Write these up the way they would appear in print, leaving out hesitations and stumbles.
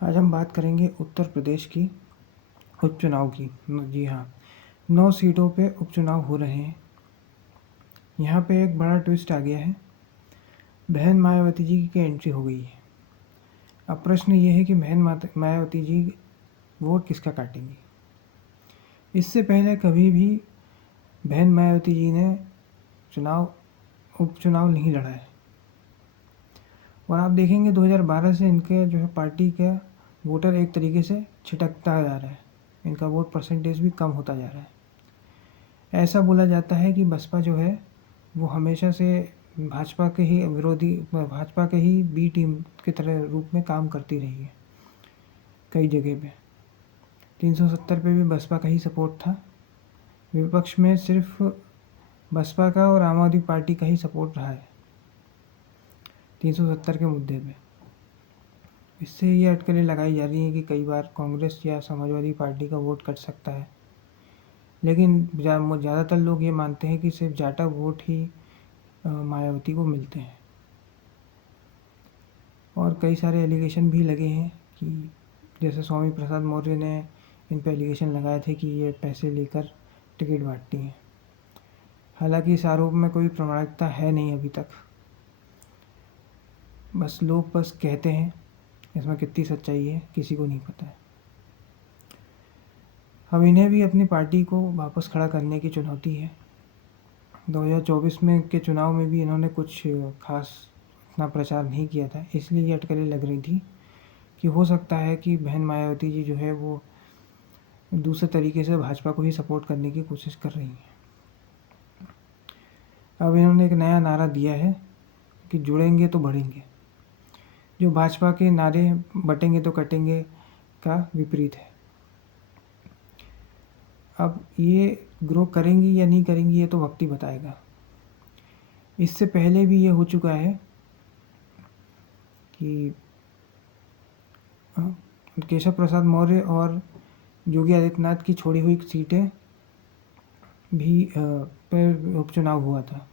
आज हम बात करेंगे उत्तर प्रदेश की उपचुनाव की। जी हाँ, 9 सीटों पे उपचुनाव हो रहे हैं। यहाँ पे एक बड़ा ट्विस्ट आ गया है। बहन मायावती जी की एंट्री हो गई है। अब प्रश्न ये है कि बहन मायावती जी वोट किसका काटेंगी। इससे पहले कभी भी बहन मायावती जी ने उपचुनाव नहीं लड़ा है। और आप देखेंगे 2012 से इनके जो है पार्टी का वोटर एक तरीके से छिटकता जा रहा है। इनका वोट परसेंटेज भी कम होता जा रहा है। ऐसा बोला जाता है कि बसपा जो है वो हमेशा से भाजपा के ही बी टीम की तरह रूप में काम करती रही है। कई जगह पे 370 पे भी बसपा का ही सपोर्ट था। विपक्ष में सिर्फ बसपा का और आम आदमी पार्टी का ही सपोर्ट रहा है 370 के मुद्दे पे। इससे ये अटकलें लगाई जा रही हैं कि कई बार कांग्रेस या समाजवादी पार्टी का वोट कट सकता है। लेकिन ज़्यादातर लोग ये मानते हैं कि सिर्फ जाटा वोट ही मायावती को मिलते हैं। और कई सारे एलिगेशन भी लगे हैं कि जैसे स्वामी प्रसाद मौर्य ने इन पर एलिगेशन लगाए थे कि ये पैसे लेकर टिकट बांटती हैं। हालांकि इस आरोप में कोई प्रामाणिकता है नहीं अभी तक। लोग बस कहते हैं। इसमें कितनी सच्चाई है किसी को नहीं पता है। अब इन्हें भी अपनी पार्टी को वापस खड़ा करने की चुनौती है। 2024 में के चुनाव में भी इन्होंने कुछ खास इतना प्रचार नहीं किया था, इसलिए ये अटकलें लग रही थी कि हो सकता है कि बहन मायावती जी जो है वो दूसरे तरीके से भाजपा को ही सपोर्ट करने की कोशिश कर रही हैं। अब इन्होंने एक नया नारा दिया है कि जुड़ेंगे तो बढ़ेंगे, जो भाजपा के नारे बटेंगे तो कटेंगे का विपरीत है। अब ये ग्रो करेंगी या नहीं करेंगी ये तो वक्त ही बताएगा। इससे पहले भी ये हो चुका है कि केशव प्रसाद मौर्य और योगी आदित्यनाथ की छोड़ी हुई सीटें भी पर उपचुनाव हुआ था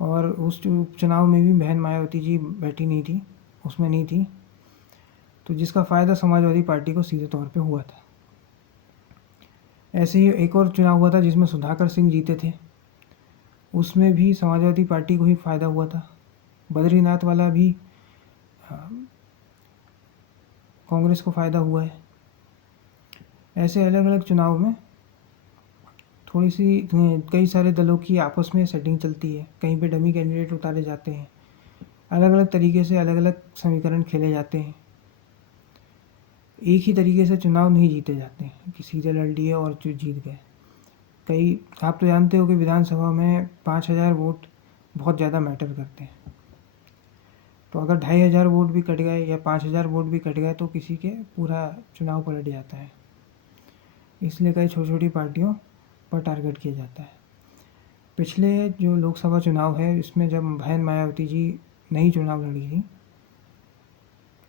और उस उपचुनाव में भी बहन मायावती जी बैठी नहीं थी, उसमें नहीं थी, तो जिसका फ़ायदा समाजवादी पार्टी को सीधे तौर पे हुआ था। ऐसे ही एक और चुनाव हुआ था जिसमें सुधाकर सिंह जीते थे, उसमें भी समाजवादी पार्टी को ही फ़ायदा हुआ था। बद्रीनाथ वाला भी कांग्रेस को फ़ायदा हुआ है। ऐसे अलग अलग चुनाव में कई सारे दलों की आपस में सेटिंग चलती है। कहीं पे डमी कैंडिडेट उतारे जाते हैं, अलग अलग तरीके से अलग अलग समीकरण खेले जाते हैं। एक ही तरीके से चुनाव नहीं जीते जाते हैं कि सीधे लड़ लिए और जो जीत गए। आप तो जानते हो कि विधानसभा में 5,000 वोट बहुत ज़्यादा मैटर करते हैं। तो अगर 2,500 वोट भी कट गए या 5,000 वोट भी कट गए तो किसी के पूरा चुनाव पलट जाता है। इसलिए कई छोटी छोटी पार्टियों पर टारगेट किया जाता है। पिछले जो लोकसभा चुनाव है इसमें जब बहन मायावती जी नहीं चुनाव लड़ी थी,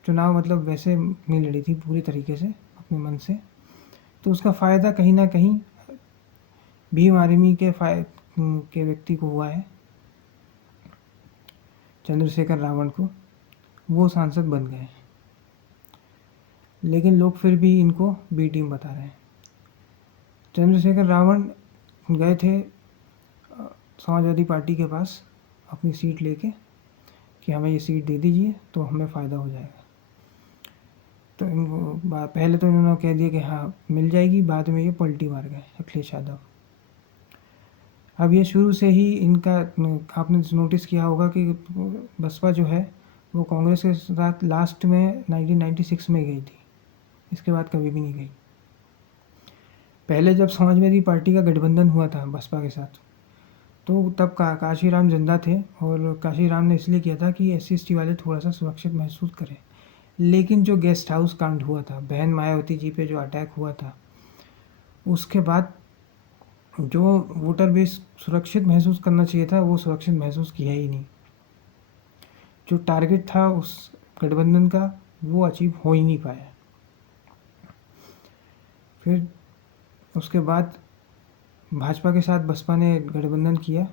चुनाव मतलब वैसे नहीं लड़ी थी पूरी तरीके से अपने मन से, तो उसका फ़ायदा कहीं ना कहीं भीम आर्मी के व्यक्ति को हुआ है, चंद्रशेखर रावण को। वो सांसद बन गए, लेकिन लोग फिर भी इनको बी टीम बता रहे हैं। चंद्रशेखर रावण गए थे समाजवादी पार्टी के पास अपनी सीट लेके कि हमें ये सीट दे दीजिए तो हमें फ़ायदा हो जाएगा। तो पहले तो इन्होंने कह दिया कि हाँ मिल जाएगी, बाद में ये पलटी मार गए अखिलेश यादव। अब ये शुरू से ही इनका आपने नोटिस किया होगा कि बसपा जो है वो कांग्रेस के साथ लास्ट में 1996 में गई थी, इसके बाद कभी भी नहीं गई। पहले जब समाजवादी पार्टी का गठबंधन हुआ था बसपा के साथ, तो तब काशीराम जिंदा थे और काशीराम ने इसलिए किया था कि SC/ST वाले थोड़ा सा सुरक्षित महसूस करें। लेकिन जो गेस्ट हाउस कांड हुआ था, बहन मायावती जी पे जो अटैक हुआ था, उसके बाद जो वोटर बेस सुरक्षित महसूस करना चाहिए था वो सुरक्षित महसूस किया ही नहीं। जो टारगेट था उस गठबंधन का वो अचीव हो ही नहीं पाया। फिर उसके बाद भाजपा के साथ बसपा ने गठबंधन किया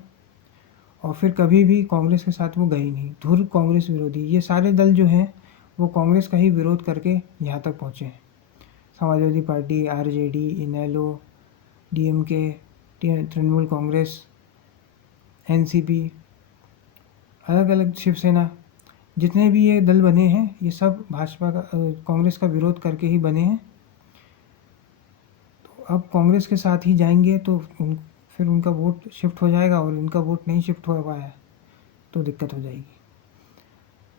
और फिर कभी भी कांग्रेस के साथ वो गई नहीं। धुर कांग्रेस विरोधी ये सारे दल जो हैं वो कांग्रेस का ही विरोध करके यहाँ तक पहुँचे हैं। समाजवादी पार्टी, आरजेडी, इनेलो, डीएमके, तृणमूल कांग्रेस, एनसीपी, अलग अलग शिवसेना, जितने भी ये दल बने हैं ये सब भाजपा का कांग्रेस का विरोध करके ही बने हैं। तो अब कांग्रेस के साथ ही जाएंगे तो फिर उनका वोट शिफ्ट हो जाएगा, और इनका वोट नहीं शिफ्ट हो पाया तो दिक्कत हो जाएगी।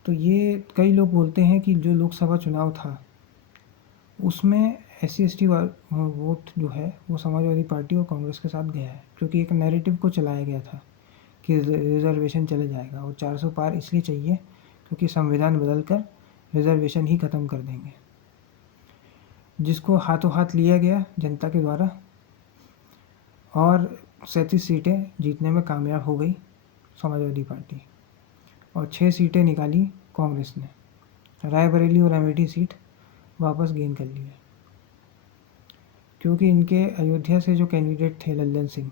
तो ये कई लोग बोलते हैं कि जो लोकसभा चुनाव था उसमें SC/ST वोट जो है वो समाजवादी पार्टी और कांग्रेस के साथ गया है, क्योंकि एक नैरेटिव को चलाया गया था कि रिजर्वेशन चले जाएगा, और 400 पार इसलिए चाहिए क्योंकि संविधान बदल कर रिजर्वेशन ही ख़त्म कर देंगे, जिसको हाथों हाथ लिया गया जनता के द्वारा, और 37 सीटें जीतने में कामयाब हो गई समाजवादी पार्टी, और 6 सीटें निकाली कांग्रेस ने। रायबरेली और अमेठी सीट वापस गेन कर ली है, क्योंकि इनके अयोध्या से जो कैंडिडेट थे लल्लन सिंह,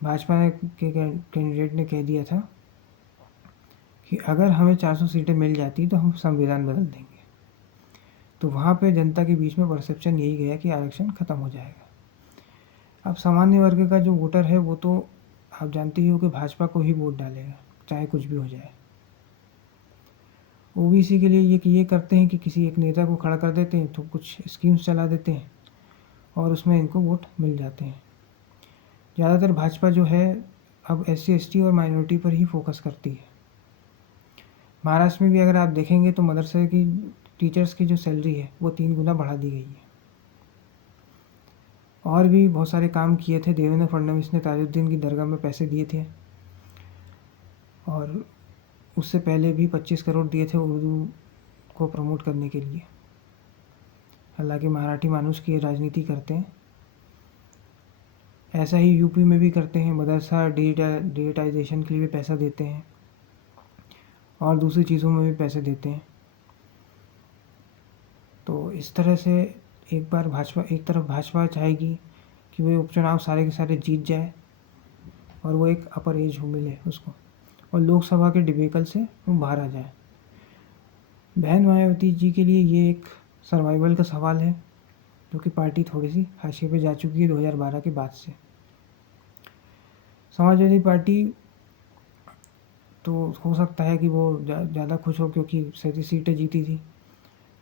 भाजपा के कैंडिडेट ने कह दिया था कि अगर हमें 400 सीटें मिल जाती तो हम संविधान बदल देंगे। तो वहाँ पे जनता के बीच में परसेप्शन यही गया कि आरक्षण ख़त्म हो जाएगा। अब सामान्य वर्ग का जो वोटर है वो तो आप जानते ही हो कि भाजपा को ही वोट डालेगा, चाहे कुछ भी हो जाए। ओबीसी के लिए ये करते हैं कि किसी एक नेता को खड़ा कर देते हैं तो कुछ स्कीम्स चला देते हैं और उसमें इनको वोट मिल जाते हैं। ज़्यादातर भाजपा जो है अब SC/ST और माइनॉरिटी पर ही फोकस करती है। महाराष्ट्र में भी अगर आप देखेंगे तो मदरसे की टीचर्स की जो सैलरी है वो 3 गुना बढ़ा दी गई है। और भी बहुत सारे काम किए थे। देवेंद्र फडणवीस ने ताजुद्दीन की दरगाह में पैसे दिए थे, और उससे पहले भी 25 करोड़ दिए थे उर्दू को प्रमोट करने के लिए। हालांकि मराठी मानुष की राजनीति करते हैं, ऐसा ही यूपी में भी करते हैं। मदरसा डिजिटाइजेशन के लिए भी पैसा देते हैं और दूसरी चीज़ों में भी पैसे देते हैं। तो इस तरह से एक तरफ भाजपा चाहेगी कि वो उपचुनाव सारे के सारे जीत जाए और वो एक अपर एज हो मिले उसको, और लोकसभा के डिबेकल से वो बाहर आ जाए। बहन मायावती जी के लिए ये एक सर्वाइवल का सवाल है, क्योंकि पार्टी थोड़ी सी हाशिए पे जा चुकी है 2012 के बाद से। समाजवादी पार्टी तो हो सकता है कि वो ज़्यादा खुश हो, क्योंकि 37 सीटें जीती थी,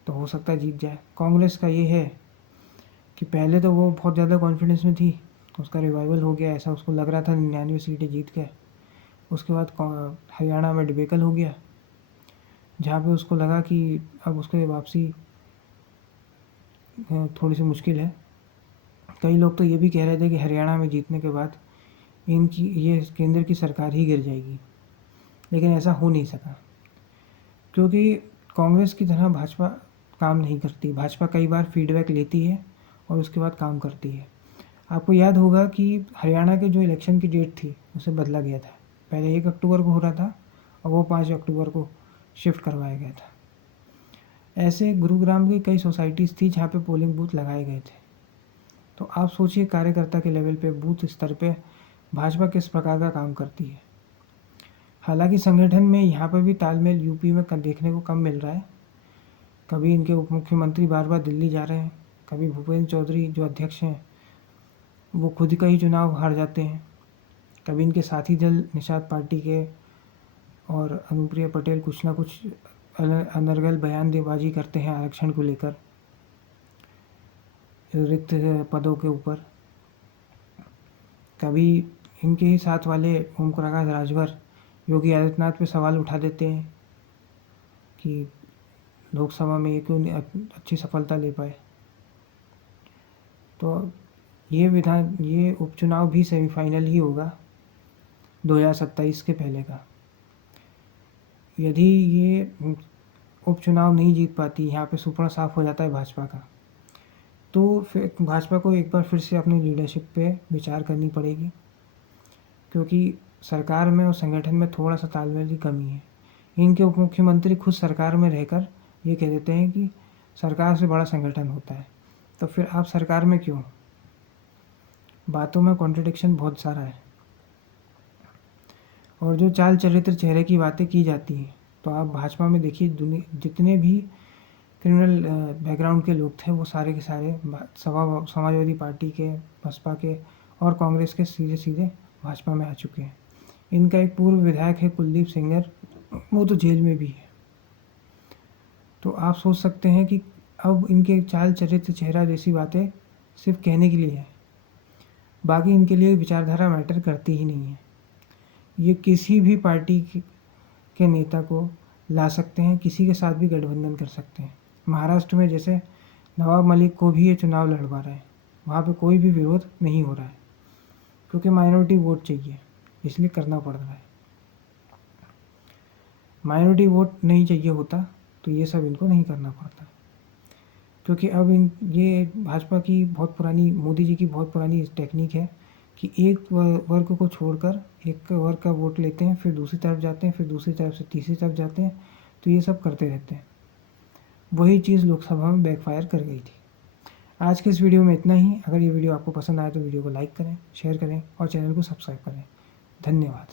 तो हो सकता है जीत जाए। कांग्रेस का ये है कि पहले तो वो बहुत ज़्यादा कॉन्फिडेंस में थी, उसका रिवाइवल हो गया, ऐसा उसको लग रहा था 99 सीटें जीत गए। उसके बाद हरियाणा में डिबेकल हो गया, जहाँ पे उसको लगा कि अब उसके वापसी थोड़ी सी मुश्किल है। कई लोग तो ये भी कह रहे थे कि हरियाणा में जीतने के बाद ये केंद्र की सरकार ही गिर जाएगी, लेकिन ऐसा हो नहीं सका, क्योंकि कांग्रेस की तरह भाजपा काम नहीं करती। भाजपा कई बार फीडबैक लेती है और उसके बाद काम करती है। आपको याद होगा कि हरियाणा के जो इलेक्शन की डेट थी उसे बदला गया था। पहले 1 अक्टूबर को हो रहा था और वो 5 अक्टूबर को शिफ्ट करवाया गया था। ऐसे गुरुग्राम की कई सोसाइटीज़ थी जहाँ पे पोलिंग बूथ लगाए गए थे। तो आप सोचिए कार्यकर्ता के लेवल पे, बूथ स्तर पे भाजपा किस प्रकार का काम करती है। हालांकि संगठन में यहाँ पर भी तालमेल यूपी में देखने को कम मिल रहा है। कभी इनके उप मुख्यमंत्री बार बार दिल्ली जा रहे हैं, कभी भूपेंद्र चौधरी जो अध्यक्ष हैं वो खुद का ही चुनाव हार जाते हैं, कभी इनके साथी दल निषाद पार्टी के और अनुप्रिया पटेल कुछ ना कुछ अनर्गल बयानबाजी करते हैं आरक्षण को लेकर, रिक्त पदों के ऊपर। कभी इनके ही साथ वाले ओम प्रकाश राजभर योगी आदित्यनाथ पे सवाल उठा देते हैं कि लोकसभा में ये क्यों अच्छी सफलता ले पाए। तो ये उपचुनाव भी सेमीफाइनल ही होगा 2027 के पहले का। यदि ये उपचुनाव नहीं जीत पाती, यहाँ पे सुपड़ा साफ हो जाता है भाजपा का, तो फिर भाजपा को एक बार फिर से अपनी लीडरशिप पे विचार करनी पड़ेगी, क्योंकि सरकार में और संगठन में थोड़ा सा तालमेल की कमी है। इनके उप मुख्यमंत्री खुद सरकार में रहकर ये कह देते हैं कि सरकार से बड़ा संगठन होता है, तो फिर आप सरकार में क्यों? बातों में कॉन्ट्रडिक्शन बहुत सारा है। और जो चाल चरित्र चेहरे की बातें की जाती हैं तो आप भाजपा में देखिए जितने भी क्रिमिनल बैकग्राउंड के लोग थे वो सारे के सारे समाजवादी पार्टी के, बसपा के और कांग्रेस के सीधे सीधे भाजपा में आ चुके हैं। इनका एक पूर्व विधायक है कुलदीप सेंगर, वो तो जेल में भी है। तो आप सोच सकते हैं कि अब इनके चाल चरित्र चेहरा जैसी बातें सिर्फ कहने के लिए है, बाकी इनके लिए विचारधारा मैटर करती ही नहीं है। ये किसी भी पार्टी के नेता को ला सकते हैं, किसी के साथ भी गठबंधन कर सकते हैं। महाराष्ट्र में जैसे नवाब मलिक को भी ये चुनाव लड़वा रहे हैं, वहाँ पे कोई भी विरोध नहीं हो रहा है, क्योंकि माइनॉरिटी वोट चाहिए, इसलिए करना पड़ रहा है। माइनॉरिटी वोट नहीं चाहिए होता तो ये सब इनको नहीं करना पड़ता, क्योंकि अब ये भाजपा की बहुत पुरानी, मोदी जी की बहुत पुरानी टेक्निक है कि एक वर्ग को छोड़कर एक वर्ग का वोट लेते हैं, फिर दूसरी तरफ जाते हैं, फिर दूसरी तरफ से तीसरी तरफ जाते हैं। तो ये सब करते रहते हैं। वही चीज़ लोकसभा में बैकफायर कर गई थी। आज के इस वीडियो में इतना ही। अगर ये वीडियो आपको पसंद आए तो वीडियो को लाइक करें, शेयर करें और चैनल को सब्सक्राइब करें। धन्यवाद।